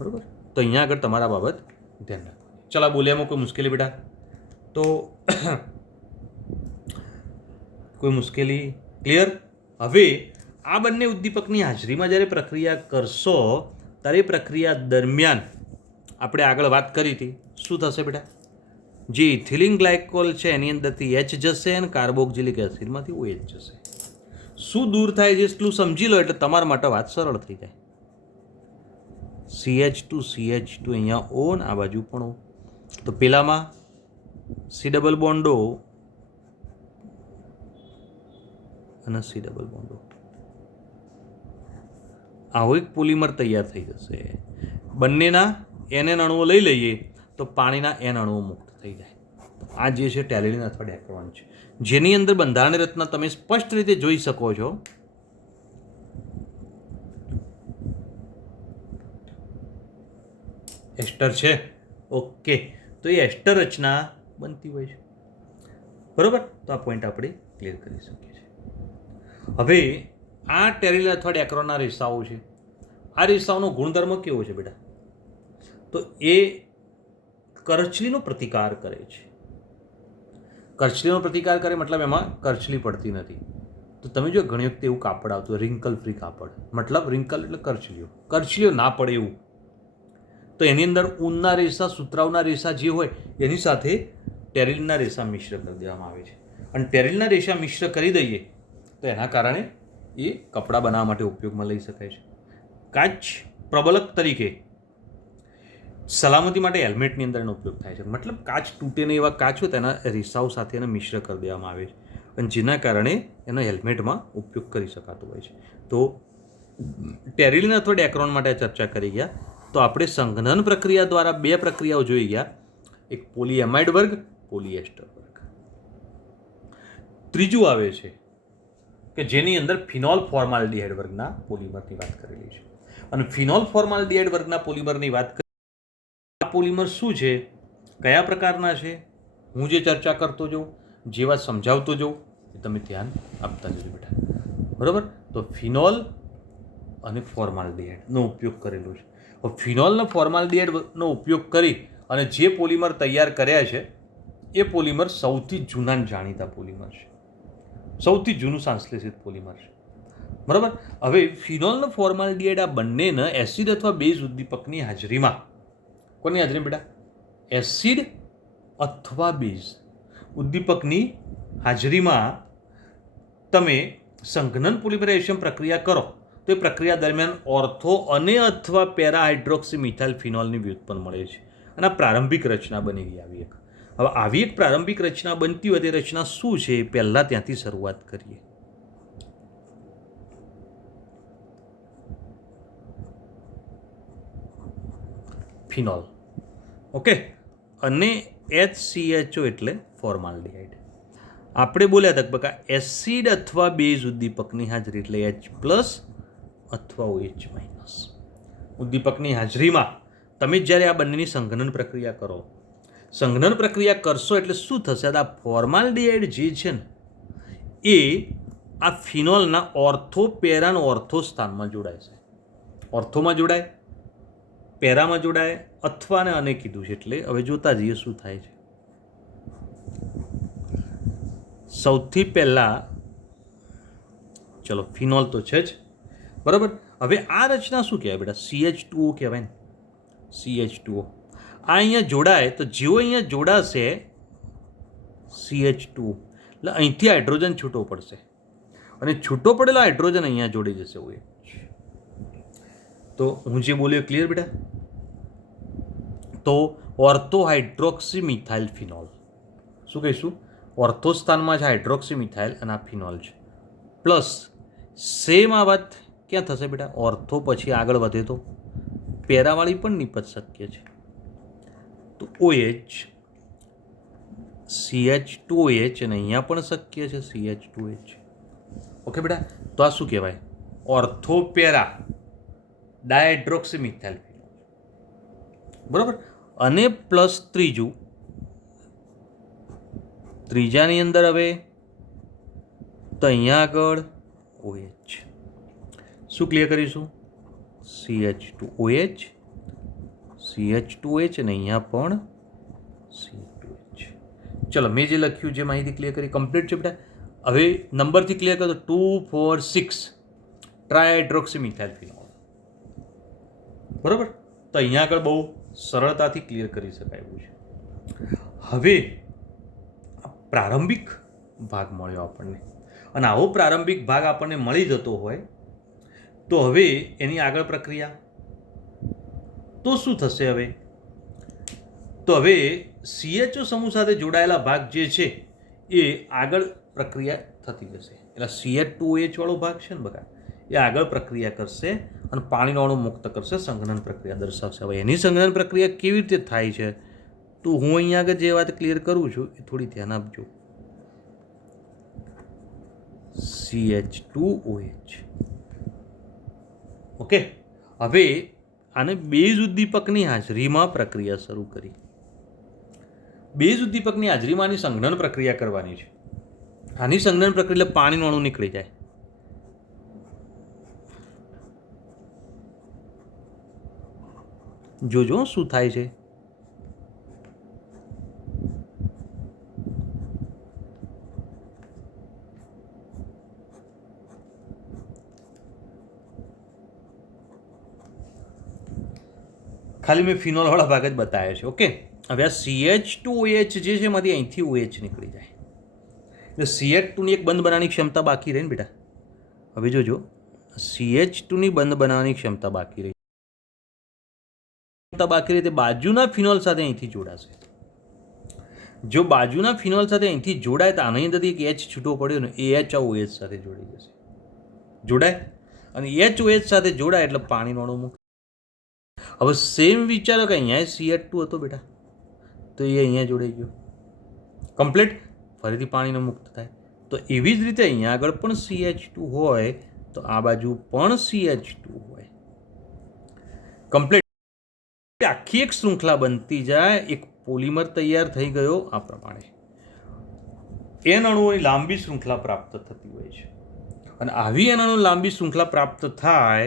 બરાબર. તો અહીંયા આગળ તમારા બાબત ધ્યાન રાખો. ચલો બોલ્યામાં કોઈ મુશ્કેલી બેટા? તો કોઈ મુશ્કેલી? ક્લિયર? હવે આ બંને ઉદ્દીપકની હાજરીમાં જ્યારે પ્રક્રિયા કરશો ત્યારે પ્રક્રિયા દરમિયાન આપણે આગળ વાત કરી હતી શું થશે બેટા? જે ઇથિલિન ગ્લાયકોલ છે એની અંદરથી H જશે અને કાર્બોક્સિલિક એસિડમાંથી OH જશે. શું દૂર થાય છે એટલું સમજી લો એટલે તમારા માટે વાત સરળ થઈ જાય. CH2 અહીંયા O ને આ બાજુ પણ O. તો પેલામાં C ડબલ બોન્ડ O અને C ડબલ બોન્ડ O. આવો એક પોલિમર તૈયાર થઈ જશે. બંનેના NN અણુઓ લઈ લઈએ તો પાણીના N અણુઓ મુક્ત થઈ જાય. આ જે છે ટેરિલિન અથવા ડેક્રોન છે જેની અંદર બંધારણ રચના તમે સ્પષ્ટ રીતે જોઈ શકો છો. એસ્ટર છે. ઓકે. તો એ એસ્ટર રચના બનતી હોય છે. બરાબર. તો આ પોઈન્ટ આપણે ક્લિયર કરી શકીએ છીએ. હવે આ ટેરિલિન અથવા ડેક્રોનના રેસાઓ છે. આ રેસાઓનો ગુણધર્મ કેવો છે બેટા? તો એ કરચલીનો પ્રતિકાર કરે છે. કરચલીનો પ્રતિકાર કરે મતલબ એમાં કરચલી પડતી નથી. તો તમે જો ઘણી વખતે એવું કાપડ આવતું હોય રિંકલ ફ્રી કાપડ, મતલબ રિંકલ એટલે કરચલીઓ ના પડે એવું. તો એની અંદર ઊનના રેસા, સુતરાઉના રેસા જે હોય એની સાથે ટેરિલિનના રેસા મિશ્ર કરી દેવામાં આવે છે. અને ટેરિલિનના રેસા મિશ્ર કરી દઈએ તો એના કારણે એ કપડાં બનાવવા માટે ઉપયોગમાં લઈ શકાય છે. કાચ પ્રબલક તરીકે સલામતી માટે હેલ્મેટની અંદર એનો ઉપયોગ થાય છે. મતલબ કાચ તૂટે નહીં એવા કાચ હોય તેના રેસાઓ સાથે એને મિશ્ર કરી દેવામાં આવે છે અને જેના કારણે એનો હેલ્મેટમાં ઉપયોગ કરી શકાતો હોય છે. તો ટેરિલિન અથવા ડેક્રોન માટે ચર્ચા કરી ગયા. તો આપણે સંઘનન પ્રક્રિયા દ્વારા બે પ્રક્રિયાઓ જોઈ ગયા. એક પોલિએમાઇડ વર્ગ, પોલિએસ્ટર વર્ગ. ત્રીજું આવે છે કે જેની અંદર ફિનોલ ફોર્માલ્ડિહાઇડ વર્ગના પોલિમરની વાત કરેલી છે. અને ફિનોલ ફોર્માલ્ડિહાઇડ વર્ગના પોલિમરની વાત કરી, આ પોલિમર શું છે, કયા પ્રકારના છે, હું જે ચર્ચા કરતો જાઉં, જે વાત સમજાવતો જાઉં, એ તમે ધ્યાન આપતા જજો બેટા. બરાબર? તો ફિનોલ અને ફોર્માલ્ડિહાઇડનો ઉપયોગ કરેલો છે. હવે ફિનોલ અને ફોર્માલ્ડિહાઇડનો ઉપયોગ કરી અને જે પોલિમર તૈયાર કર્યા છે એ પોલિમર સૌથી જૂના જાણીતા પોલિમર છે, સૌથી જૂનું સંશ્લેષિત પોલિમર છે. બરાબર? હવે ફિનોલ અને ફોર્માલ્ડિહાઇડ આ બંનેના એસિડ અથવા બેઝ ઉદ્દીપકની હાજરીમાં, કોની હાજરી બેટા? એસિડ અથવા બેઝ ઉદ્દીપકની હાજરીમાં તમે સંઘનન પોલિમરાઇઝેશન પ્રક્રિયા કરો તો એ પ્રક્રિયા દરમિયાન ઓર્થો અને અથવા પેરા હાઇડ્રોક્સી મિથાઇલ ફિનોલની વ્યુત્પન્ન મળે છે. અને આ પ્રારંભિક રચના બની ગઈ આવી એક. હવે આવી એક પ્રારંભિક રચના બનતી હોય તે રચના શું છે એ પહેલાં ત્યાંથી શરૂઆત કરીએ. ફિનોલ, ઓકે, અને HCHO એટલે ફોર્માલ્ડિહાઇડ. આપણે બોલ્યા હતા બકા એસિડ અથવા બેઝ ઉદ્દીપકની હાજરી એટલે H+ અથવા OH-. ઉદ્દીપકની હાજરીમાં તમે જ્યારે આ બંનેની સંઘનન પ્રક્રિયા કરો, સંઘનન પ્રક્રિયા કરશો એટલે શું થશે? આ ફોર્માલ્ડિહાઇડ જે છે ને એ આ ફિનોલના ઓર્થો પેરા અને ઓર્થો સ્થાનમાં જોડાય છે. ઓર્થોમાં જોડાય, પેરામાં જોડાય, અથવા ને અને કીધું છે. એટલે હવે જોતા જઈએ શું થાય છે. સૌથી પહેલાં ચલો ફિનોલ તો છે જ, બરાબર. હવે આ રચના શું કહેવાય બેટા? CH2O કહેવાય ને, CH2O. આ અહીંયા જોડાય તો જેવો અહીંયા જોડાશે CH2O એટલે અહીંથી હાઇડ્રોજન છૂટો પડશે અને છૂટો પડેલો હાઇડ્રોજન અહીંયા જોડી જશે OH. તો હું જે બોલ્યો ક્લિયર બેટા? તો ઓર્થો હાઇડ્રોક્સી મિથાઇલ ફિનોલ શું કહીશું? ઓર્થો સ્થાનમાં છે હાઇડ્રોક્સી મિથાઇલ અને આ ફિનોલ છે. પ્લસ સેમ આ વાત ક્યાં થશે બેટા? ઓર્થો પછી આગળ વધે તો પેરાવાળી પણ નિપજ શક્ય છે. તો OH CH2OH અને અહીંયા પણ શક્ય છે CH2OH. ઓકે બેટા? તો આ શું કહેવાય? Ortho para dihydroxy methyl phenol. બરાબર? અને પ્લસ ત્રીજાની અંદર હવે તો અહીંયા આગળ OH. શું ક્લિયર કરીશું? CH2OH, CH2OH અને અહીંયા પણ CH2OH. ચલો મેં જે લખ્યું, જે માહિતી ક્લિયર કરી કમ્પ્લીટ છે બેટા. હવે નંબરથી ક્લિયર કરો તો 2, 4, 6 ટ્રાયહાઇડ્રોક્સી મિથાઇલ ફિનોલ. બરાબર? તો અહીંયા આગળ બહુ સરળતાથી ક્લિયર કરી શકાય એવું છે. હવે પ્રારંભિક ભાગ મળ્યો આપણને, અને આવો પ્રારંભિક ભાગ આપણને મળી જતો હોય તો હવે એની આગળ પ્રક્રિયા તો શું થશે? હવે તો હવે CHO સમૂહ સાથે જોડાયેલા ભાગ જે છે એ આગળ પ્રક્રિયા થતી જશે. એટલે CH2OH વાળો ભાગ છે ને બકા, એ આગળ પ્રક્રિયા કરશે અને પાણીનો અણુ મુક્ત કરશે, સંઘનન પ્રક્રિયા દર્શાવશે. હવે એની સંઘનન પ્રક્રિયા કેવી રીતે થાય છે તો હું અહીંયા આગળ જે વાત ક્લિયર કરું છું એ થોડી ધ્યાન આપજો. CH2OH, okay. હવે આને બેઝ ઉદ્દીપકની હાજરીમાં પ્રક્રિયા શરૂ કરી. બેઝ ઉદ્દીપકની હાજરીમાં આની સંઘનન પ્રક્રિયા કરવાની છે. આની સંઘનન પ્રક્રિયા એટલે પાણીનો અણુ નીકળી જાય. જોજો શું થાય છે. ખાલી મેં ફિનોલવાળા ભાગ જ બતાવ્યા છે. ઓકે. હવે આ CH2OH જે છે એમાંથી અહીંથી OH નીકળી જાય એટલે CH2ની એક બંધ બનાવવાની ક્ષમતા બાકી રહી ને બેટા. હવે જોજો CH2ની બંધ બનાવવાની ક્ષમતા બાકી રહી તે બાજુના ફિનોલ સાથે અહીંથી જોડાશે. જો બાજુના ફિનોલ સાથે અહીંથી જોડાય તો આની અંદરથી એક H છૂટો પડ્યો ને એ H આ OH સાથે જોડી જશે. જોડાય અને HOH સાથે જોડાય એટલે પાણીનો અણુ મુક્ત. હવે સેમ વિચારો કે અહીંયા CH2 હતો બેટા, તો એ અહીંયા જોડાઈ ગયો કમ્પ્લીટ. ફરીથી પાણીનો મુક્ત થાય. તો એવી જ રીતે અહીંયા આગળ પણ CH2 હોય તો આ બાજુ પણ CH2 હોય. કમ્પ્લીટ આખી એક શૃંખલા બનતી જાય, એક પોલિમર તૈયાર થઈ ગયો આ પ્રમાણે. એન અણુઓની લાંબી શૃંખલા પ્રાપ્ત થતી હોય છે અને આવી એન અણુ લાંબી શૃંખલા પ્રાપ્ત થાય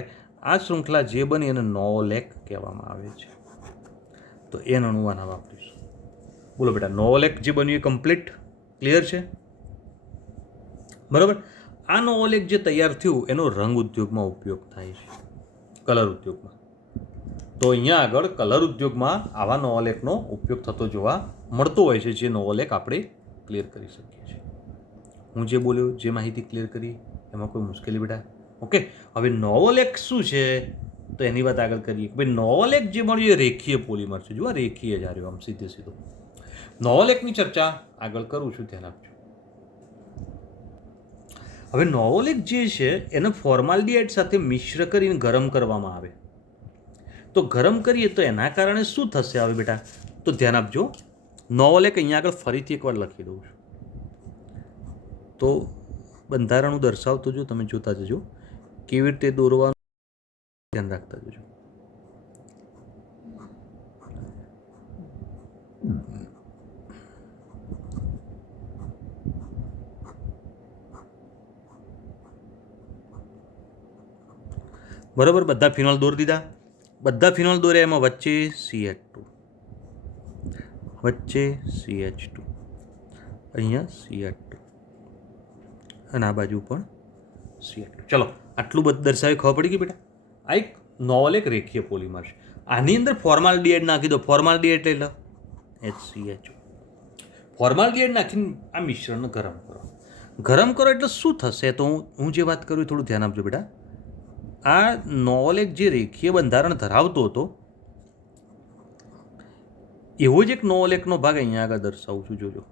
આ શૃંખલા જે બની એને નોવોલેક કહેવામાં આવે છે. તો એન અણુ આના વાપરીશું. બોલો બેટા, નોવોલેક જે બન્યું એ કમ્પ્લીટ ક્લિયર છે? બરાબર. આ નોવોલેક જે તૈયાર થયું એનો રંગ ઉદ્યોગમાં ઉપયોગ થાય છે, કલર ઉદ્યોગમાં. તો અહીંયા આગળ કલર ઉદ્યોગમાં આવા નોવોલેકનો ઉપયોગ થતો જોવા મળતો હોય છે, જે નોવોલેક આપણે ક્લિયર કરી શકીએ છીએ. હું જે બોલ્યો, જે માહિતી ક્લિયર કરી એમાં કોઈ મુશ્કેલી બેટા? ઓકે. હવે નોવોલેક શું છે તો એની વાત આગળ કરીએ. ભાઈ નોવોલેક જે મળ્યું એ રેખીય પોલિમર છે. જુઓ, રેખીય જ આવ્યો આમ સીધે સીધો. નોવોલેકની ચર્ચા આગળ કરું છું, ધ્યાન આપજો. હવે નોવોલેક જે છે એને ફોર્માલ્ડિહાઇડ સાથે મિશ્ર કરીને ગરમ કરવામાં આવે. તો ગરમ કરીએ તો એના કારણે શું થશે હવે બેટા? તો ધ્યાન આપજો. નોવોલેક અહીંયા આગળ ફરીથી એકવાર લખી દઉં છું. તો બંધારણ હું દર્શાવતો જો, તમે જોતા જજો કેવી રીતે દોરવાનું, ધ્યાન રાખતા જજો. બરાબર, બધા ફિનોલ દોરી દીધા. બધા ફિનોલ દોર્યા, એમાં વચ્ચે CH2, વચ્ચે CH2, અહીંયા CH2 અને આ બાજુ પણ CH2. ચલો, આટલું બધું દર્શાવી ખબર પડી ગઈ બેટા? આ એક નોવોલેક રેખીય પોલિમર છે. આની અંદર ફોર્માલ્ડિહાઇડ નાખી દો. ફોર્માલ્ડિહાઇડ એટલે HCHO. ફોર્માલ્ડિહાઇડ નાખીને આ મિશ્રણને ગરમ કરો. ગરમ કરો એટલે શું થશે? તો હું જે વાત કરું થોડું ધ્યાન આપજો બેટા. આ નોવોલેક જે રેખીય બંધારણ ધરાવતો હતો એવો જ એક નોવોલેકનો ભાગ અહીંયા આગળ દર્શાવું છું, જોજો.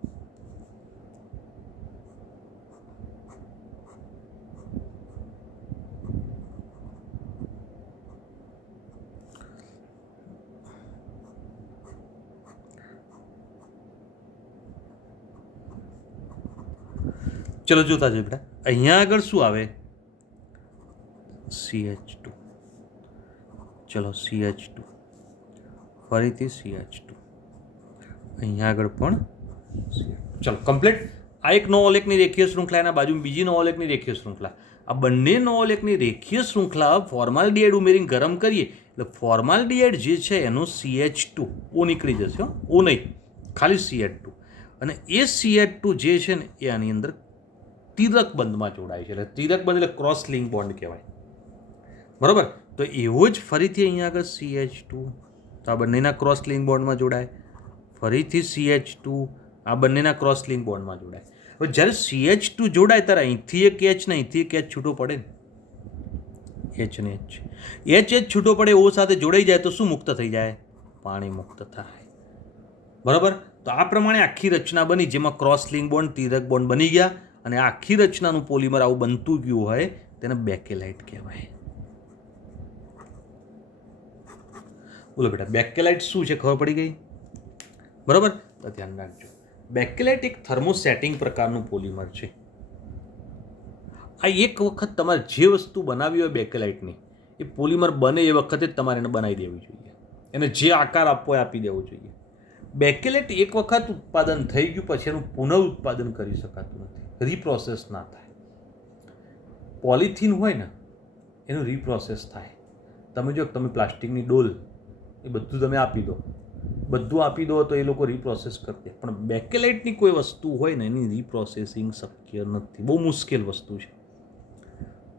ચલો જોતા જઈએ બેટા. અહીંયા આગળ શું આવે? CH2. ચલો CH2, ફરીથી CH2, અહીંયા આગળ પણ CH2. ચલો કમ્પ્લીટ. આ એક નોવોલેકની રેખીય શૃંખલા, એના બાજુમાં બીજી નોવોલેકની રેખીય શૃંખલા. આ બંને નોવોલેકની રેખીય શૃંખલા ફોર્માલ્ડિહાઇડ ઉમેરીને ગરમ કરીએ એટલે ફોર્માલ્ડિહાઇડ જે છે એનો CH2 ઓ નીકળી જશે. ઓ નહીં, ખાલી CH2. અને એ CH2 જે છે ને એ આની અંદર તિરક બંધમાં જોડાય છે. એટલે તિરક બંધ એટલે ક્રોસ લિંક બોન્ડ કહેવાય. બરાબર. તો એવો જ ફરીથી અહીંયા આગળ CH2, તો આ બંનેના ક્રોસ લિંક બોન્ડમાં જોડાય. ફરીથી CH2, આ બંનેના ક્રોસ લિંક બોન્ડમાં જોડાય. હવે જ્યારે CH2 જોડાય ત્યારે અહીંથી એક H ને અહીંથી એક H છૂટો પડે ને, H ને H છૂટો પડે, O સાથે જોડાઈ જાય તો શું મુક્ત થઈ જાય? પાણી મુક્ત થાય. બરાબર. તો આ પ્રમાણે આખી રચના બની, જેમાં ક્રોસ લિંક બોન્ડ, તિરક બોન્ડ બની ગયા અને આખી રચનાનું પોલિમર આવું બનતું ગયું હોય તેને બેકેલાઇટ કહેવાય. બોલો બેટા, બેકેલાઇટ શું છે ખબર પડી ગઈ? બરાબર. તો ધ્યાન રાખજો. બેકેલાઇટ એક થર્મોસેટિંગ પ્રકારનું પોલિમર છે. આ એક વખત તમારે જે વસ્તુ બનાવી હોય બેકેલાઇટની, એ પોલિમર બને એ વખતે જ તમારે એને બનાવી દેવી જોઈએ. એને જે આકાર આપવો એ આપી દેવો જોઈએ. બેકેલાઇટ એક વખત ઉત્પાદન થઈ ગયું પછી એનું પુનઃ ઉત્પાદન કરી શકાતું નથી, રીપ્રોસેસ ના થાય. પોલિથીન હોય ને એનું રીપ્રોસેસ થાય. તમે જો તમે પ્લાસ્ટિકની ડોલ એ બધું તમે આપી દો, બધું આપી દો તો એ લોકો રીપ્રોસેસ કરી દે. પણ બેકેલાઇટની કોઈ વસ્તુ હોય ને એની રીપ્રોસેસિંગ શક્ય નથી, બહુ મુશ્કેલ વસ્તુ છે.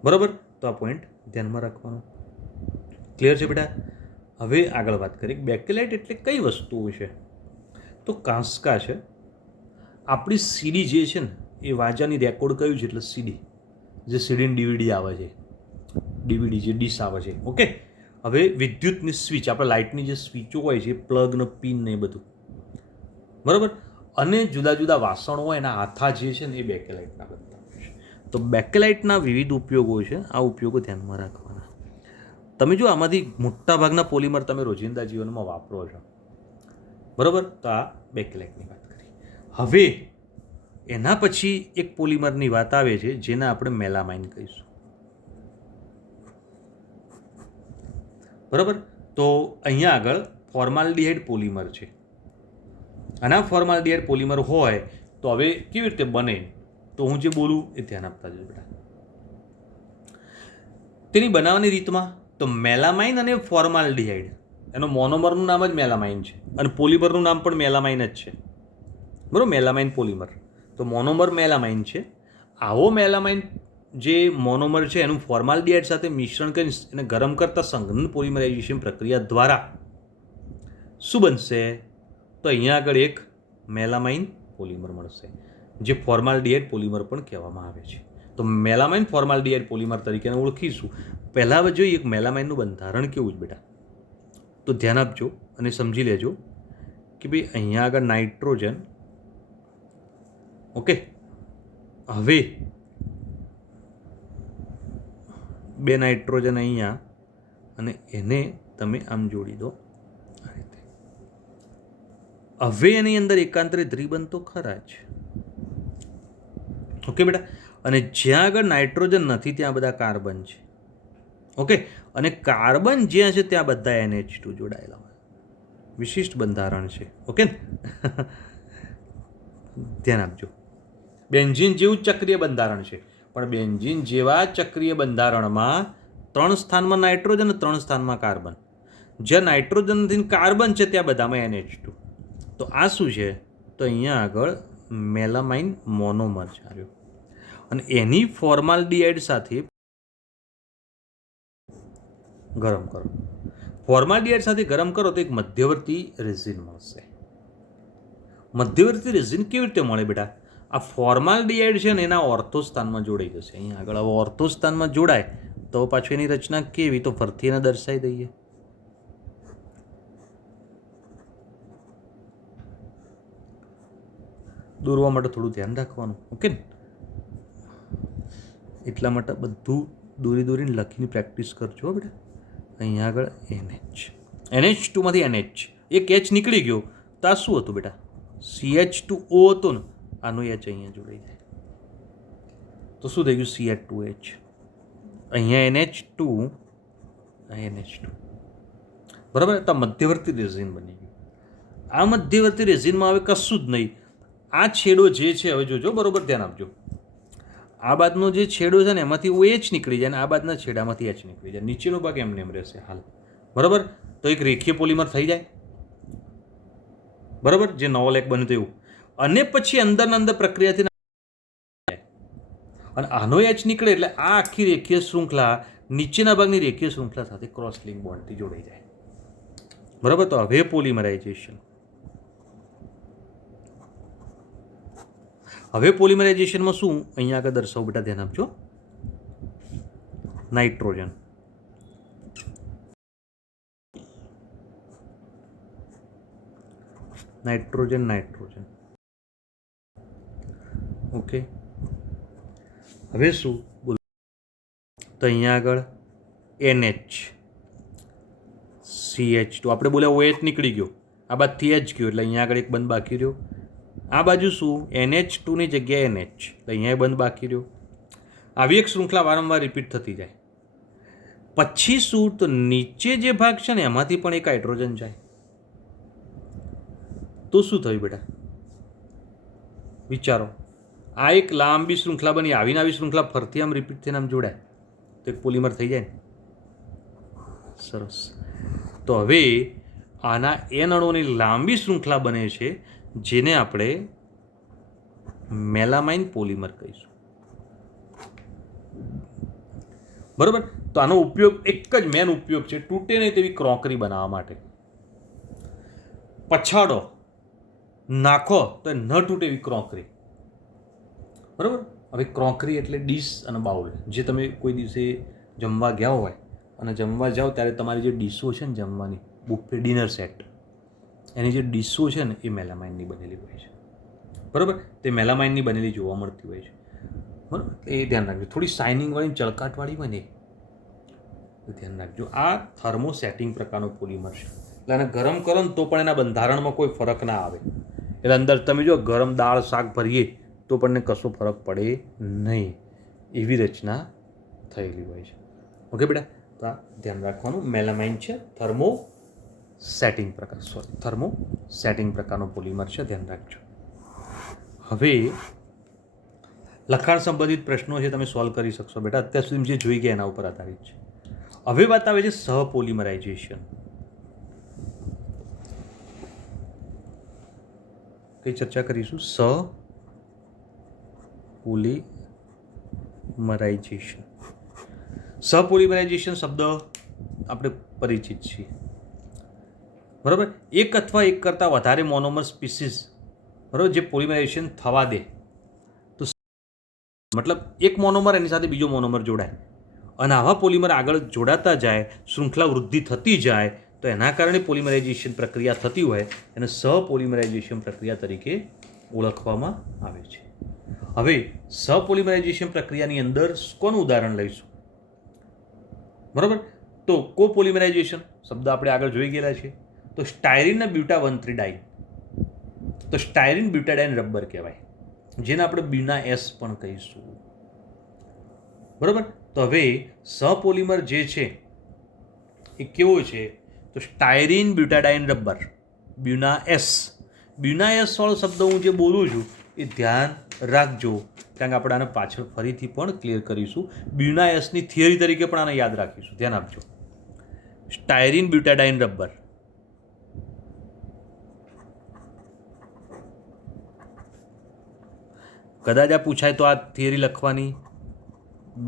બરાબર. તો આ પોઈન્ટ ધ્યાનમાં રાખવાનો. ક્લિયર છે બેટા? હવે આગળ વાત કરીએ. બેકેલાઇટ એટલે કઈ વસ્તુઓ છે? તો કાંસકા છે. આપણી સીડી જે છે ને એ વાજાની રેકોર્ડ કયું છે એટલે સીડી, જે સીડીની DVD આવે છે, DVD જે ડીશ આવે છે. ઓકે. હવે વિદ્યુતની સ્વિચ, આપણે લાઇટની જે સ્વિચો હોય છે, પ્લગ ને પિન ને એ બધું. બરાબર. અને જુદા જુદા વાસણો હોય એના હાથા જે છે ને એ બેકેલાઇટના બનતા હોય છે. તો બેકેલાઇટના વિવિધ ઉપયોગો છે. આ ઉપયોગો ધ્યાનમાં રાખવાના. તમે જો આમાંથી મોટાભાગના પોલિમર તમે રોજિંદા જીવનમાં વાપરો છો. બરાબર. તો આ બેકેલાઇટની વાત કરી. હવે એના પછી એક પોલિમરની વાત આવે છે જેને આપણે મેલામાઇન કહીશું. બરાબર. તો અહીંયા આગળ ફોર્માલ્ડિહાઇડ પોલિમર છે. અને આ ફોર્માલ્ડિહાઇડ પોલિમર હોય તો હવે કેવી રીતે બને, તો હું જે બોલું એ ધ્યાન આપતા જજો બેટા. તેની બનાવવાની રીતમાં તો મેલામાઇન અને ફોર્માલ્ડિહાઇડ, એનો મોનોમરનું નામ જ મેલામાઇન છે અને પોલિમરનું નામ પણ મેલામાઇન જ છે. બરાબર, મેલામાઇન પોલિમર. તો મોનોમર મેલામાઇન છે. આવો મેલામાઇન જે મોનોમર છે એનું ફોર્માલ્ડિહાઇડ સાથે મિશ્રણ કરી એને ગરમ કરતા સંઘનન પોલિમરાઇઝેશન પ્રક્રિયા દ્વારા શું બનશે, તો અહીંયા આગળ એક મેલામાઇન પોલિમર મળશે, જે ફોર્માલ્ડિહાઇડ પોલિમર પણ કહેવામાં આવે છે. તો મેલામાઇન ફોર્માલ્ડિહાઇડ પોલિમર તરીકે ઓળખીશું. પહેલાં જોઈએ એક મેલામાઇનનું બંધારણ કેવું છે બેટા, તો ધ્યાન આપજો અને સમજી લેજો કે ભાઈ અહીંયા આગળ નાઇટ્રોજન, ઓકે, હવે બે નાઇટ્રોજન અહીંયા અને એને તમે આમ જોડી દો આ રીતે. હવે એની અંદર એકાંતરે દ્વિબંધ તો ખરા જ, ઓકે બેટા. અને જ્યાં આગળ નાઇટ્રોજન નથી ત્યાં બધા કાર્બન છે, ઓકે. અને કાર્બન જ્યાં છે ત્યાં બધા NH2 જોડાયેલા હોય. વિશિષ્ટ બંધારણ છે, ઓકે. ધ્યાન આપજો. બેન્ઝીન જેવું ચક્રીય બંધારણ છે, પણ બેન્ઝીન જેવા ચક્રીય બંધારણમાં 3 સ્થાનમાં નાઇટ્રોજન અને 3 સ્થાનમાં કાર્બન. જ્યાં નાઇટ્રોજન નથી કાર્બન છે ત્યાં બધામાં NH2. તો આ શું છે, તો અહીંયા આગળ મેલામાઇન મોનોમર છે આવ્યો અને એની ફોર્માલ્ડિહાઇડ સાથે ગરમ કરો. ફોર્માલ્ડિહાઇડ સાથે ગરમ કરો તો એક મધ્યવર્તી રેઝિન મળશે. મધ્યવર્તી રેઝિન કેવી રીતે મળે બેટા, આ ફોર્માલ્ડિહાઇડ છે ને એના ઓર્થો સ્થાનમાં જોડાઈ જશે. અહીંયા આગળ હવે ઓર્થો સ્થાનમાં જોડાય તો પાછું એની રચના કેવી, તો ફરતી એને દર્શાવી દઈએ. દોરવા માટે થોડું ધ્યાન રાખવાનું, ઓકે ને. એટલા માટે બધું દોરીને લખીને પ્રેક્ટિસ કરજો બેટા. અહીંયા આગળ NH2 માંથી NH એક H નીકળી ગયો તો આ શું હતું બેટા, CH2O હતું ને, આનું H અહીંયા જોડાઈ જાય તો શું થઈ ગયું, CH2H. અહીંયા NH2, NH2, બરાબર. તો મધ્યવર્તી રેઝિન બની ગયું. આ મધ્યવર્તી રેઝિનમાં હવે કશું જ નહીં. આ છેડો જે છે, હવે જોજો બરોબર ધ્યાન આપજો, આ બાજુનો જે છેડો છે ને એમાંથી OH નીકળી જાય અને આ બાજુના છેડામાંથી H નીકળી જાય. નીચેનો ભાગ એમને એમ રહેશે હાલ, બરાબર. તો એક રેખીય પોલિમર થઈ જાય, બરાબર, જે નવો લેક બન્યું એવું. અને પછી અંદર પ્રક્રિયાથી અને આનો H નીકળે એટલે આ આખી રેખીય શૃંખલા નીચેના ભાગની રેખીય શૃંખલા સાથે ક્રોસ લિંક બોન્ડથી જોડાઈ જાય, બરાબર. તો હવે પોલિમરાઇઝેશન, હવે પોલિમરાઇઝેશનમાં શું અહીંયા આગળ દર્શાવું બેટા, ધ્યાન આપજો. Nitrogen, nitrogen, okay. હવે શું બોલો, તો અહીંયા આગળ NH, CH2, આપણે બોલ્યા OH નીકળી ગયો, આ બાજુથી H ગયો એટલે અહીંયા આગળ એક બંધ બાકી રહ્યો. આ બાજુ શું, NH2 ની જગ્યાએ NH, તો અહીંયા બંધ બાકી રહ્યો. આવી એક શૃંખલા વારંવાર રિપીટ થતી જાય. પછી શું, તો નીચે જે ભાગ છે ને એમાંથી પણ એક હાઇડ્રોજન જાય તો શું થયું બેટા, વિચારો. આ એક લાંબી શૃંખલા બની, આવીને આવી શૃંખલા ફરતી આમ રિપીટ થઈને આમ જોડાય તો એક પોલિમર થઈ જાય ને. સરસ. તો હવે આના N અણુઓની લાંબી શૃંખલા બને છે જેને આપણે મેલામાઇન પોલિમર કહીશું, બરાબર. તો આનો ઉપયોગ એક જ મેન ઉપયોગ છે, તૂટે નહીં તેવી ક્રોકરી બનાવવા માટે. પછાડો નાખો તો ન તૂટે એવી ક્રોકરી, બરાબર. હવે ક્રોકરી એટલે ડીશ અને બાઉલ. જે તમે કોઈ દિવસે જમવા ગયા હોય અને જમવા જાઓ ત્યારે તમારી જે ડીશો છે ને જમવાની, બુફે ડિનર સેટ, એની જે ડીશો છે ને એ મેલામાઇનની બનેલી હોય છે, બરાબર. તે મેલામાઇનની બનેલી જોવા મળતી હોય છે, બરાબર. એ ધ્યાન રાખજો. થોડી શાઇનિંગવાળી ચળકાટવાળી હોય ને એ ધ્યાન રાખજો. આ થર્મો સેટિંગ પ્રકારનો પોલિમર છે એટલે આને ગરમ કરો ને તો પણ એના બંધારણમાં કોઈ ફરક ના આવે. એટલે અંદર તમે જો ગરમ દાળ શાક ભરીએ તો પણ કશો ફરક પડે નહીં, એવી રચના થયેલી હોય છે. ઓકે બેટા, તો આ ધ્યાન રાખવાનું. મેલામાઇન છે થર્મો સેટિંગ પ્રકારનો પોલિમર છે, ધ્યાન રાખજો. હવે લખાણ સંબંધિત પ્રશ્નો છે, તમે સોલ્વ કરી શકશો બેટા. અત્યાર સુધી જે જોઈ ગયા એના ઉપર આધારિત છે. હવે વાત આવે છે સહપોલિમરાઇઝેશન. કઈ ચર્ચા કરીશું? સહપોલિમરાઇઝેશન શબ્દ આપણે પરિચિત છીએ, બરાબર. એક અથવા એક કરતાં વધારે મોનોમર સ્પીસીસ, બરાબર, જે પોલિમરાઇઝેશન થવા દે, તો મતલબ એક મોનોમર એની સાથે બીજો મોનોમર જોડાય અને આવા પોલિમર આગળ જોડાતા જાય, શૃંખલા વૃદ્ધિ થતી જાય, તો એના કારણે પોલિમરાઇઝેશન પ્રક્રિયા થતી હોય એને સહપોલિમરાઇઝેશન પ્રક્રિયા તરીકે ઓળખવામાં આવે છે. હવે સહપોલિમરાઇઝેશન પ્રક્રિયાની અંદર કોનું ઉદાહરણ લઈશું? બરાબર, તો કોપોલિમરાઇઝેશન શબ્દ આપણે આગળ જોઈ ગયેલા છે. તો સ્ટાયરીનના બ્યુટા-1,3 ડાઇન, તો સ્ટાયરીન બ્યુટાડાઇન રબર કહેવાય, જેને આપણે બ્યુના એસ પણ કહીશું, બરાબર. તો હવે સહપોલિમર જે છે એ કેવો છે? તો સ્ટાયરીન બ્યુટાડાઇન રબર, બ્યુના એસ વાળો શબ્દ હું જે બોલું છું એ ધ્યાન રાખજો, કારણ કે આપણે આને પાછળ ફરીથી પણ ક્લિયર કરીશું. બ્યુના એસની થિયરી તરીકે પણ આને યાદ રાખીશું, ધ્યાન આપજો. સ્ટાયરીન બ્યુટાડાઇન રબર, કદાચ આ પૂછાય તો આ થિયરી લખવાની,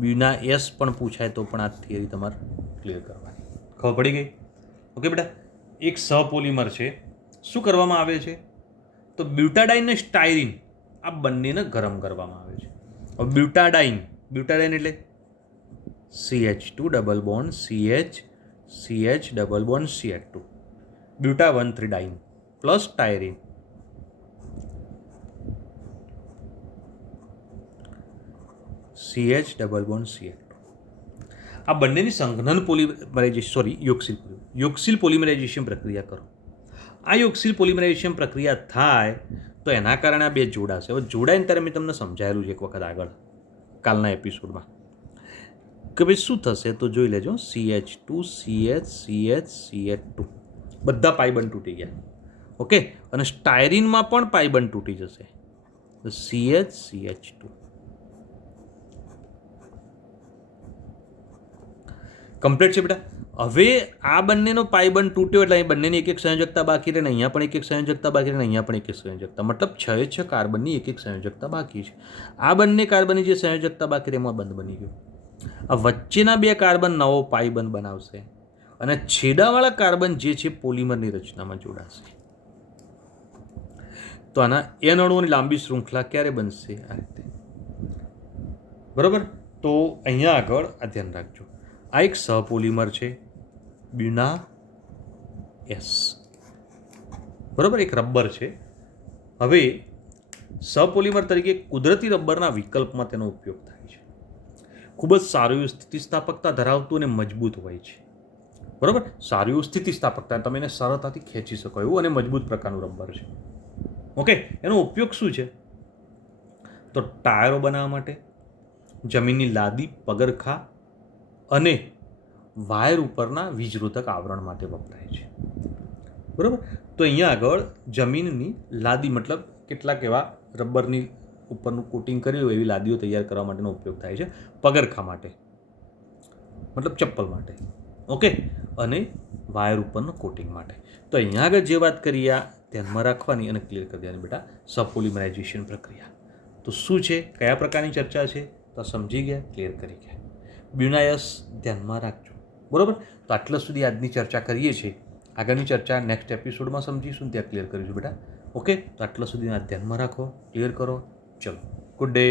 બ્યુના એસ પણ પૂછાય તો પણ આ થિયરી તમારે ક્લિયર કરવાની. ખબર પડી ગઈ? ઓકે બેટા, એક સહપોલિમર છે, શું કરવામાં આવે છે? તો બ્યુટાડાઇન ને સ્ટાયરીન આ બંનેને ગરમ કરવામાં આવે છે. હવે બ્યુટાડાઇન એટલે CH2 double bond CH double bond CH2, બ્યુટા-1,3 diene plus styrene, CH double bond CH2. આ બંનેની સંઘનન યોક્સિલ પોલિમરાઇઝેશન પ્રક્રિયા કરો. આ યોક્સિલ પોલિમરાઇઝેશન પ્રક્રિયા થાય તો એના કારણે આ બે જોડાશે. હવે જોડાઈને ત્યારે મેં તમને સમજાયેલું છે એક વખત આગળ કાલના એપિસોડમાં કે ભાઈ શું થશે, તો જોઈ લેજો. CH2 CH2 બધા પાઇબંધ તૂટી ગયા. ઓકે, અને સ્ટાયરીનમાં પણ પાઇબંધ તૂટી જશે. CH2 કમ્પ્લીટ છે બેટા. હવે આ બંનેનો પાઇબંધ તૂટ્યો એટલે અહીં બંનેની એક સંયોજકતા બાકી રહે, ને અહીંયા પણ એક સંયોજકતા બાકી રહે, ને અહીંયા પણ એક સંયોજકતા, મતલબ 6 કાર્બનની એક સંયોજકતા બાકી છે. આ બંને કાર્બનની જે સંયોજકતા બાકી રહે એમાં બંધ બની ગયો. આ વચ્ચેના બે કાર્બન નવો પાઇબંધ બનાવશે અને છેડાવાળા કાર્બન જે છે પોલિમરની રચનામાં જોડાશે. તો આના એન અણુઓની લાંબી શૃંખલા ક્યારે બનશે? આ રીતે, બરાબર. તો અહીંયા આગળ આ ધ્યાન રાખજો. આ એક સહપોલિમર છે, બ્યુના એસ, બરાબર, એક રબર છે. હવે સહપોલિમર તરીકે કુદરતી રબરના વિકલ્પમાં તેનો ઉપયોગ થાય છે. ખૂબ જ સારું એવું સ્થિતિસ્થાપકતા ધરાવતું અને મજબૂત હોય છે, બરાબર. સારું એવું સ્થિતિસ્થાપકતા, તમે એને સરળતાથી ખેંચી શકો એવું અને મજબૂત પ્રકારનું રબર છે. ઓકે, એનો ઉપયોગ શું છે? તો ટાયરો બનાવવા માટે, જમીનની લાદી, પગરખા અને વાયર ઉપરના વીજરોધક આવરણ માટે વપરાય છે, બરાબર. તો અહીંયા આગળ જમીનની લાદી મતલબ કેટલાક એવા રબરની ઉપરનું કોટિંગ કરેલું એવી લાદીઓ તૈયાર કરવા માટેનો ઉપયોગ થાય છે. પગરખા માટે મતલબ ચપ્પલ માટે, ઓકે, અને વાયર ઉપરનું કોટિંગ માટે. તો અહીંયા આગળ જે વાત કરી આ ધ્યાનમાં રાખવાની અને ક્લિયર કરી દેવાની બેટા, સહપોલિમરાઇઝેશન પ્રક્રિયા. તો શું છે, કયા પ્રકારની ચર્ચા છે, તો સમજી ગયા, ક્લિયર કરી ગયા. બ્યુના એસ ધ્યાનમાં રાખજો, બરાબર. તો આટલા સુધી આજની ચર્ચા કરીએ છીએ. આગળની ચર્ચા નેક્સ્ટ એપિસોડમાં સમજીશું, ત્યાં ક્લિયર કરીશું બેટા. ઓકે, તો આટલા સુધી ધ્યાનમાં રાખો, ક્લિયર કરો. ચલો, ગુડ ડે.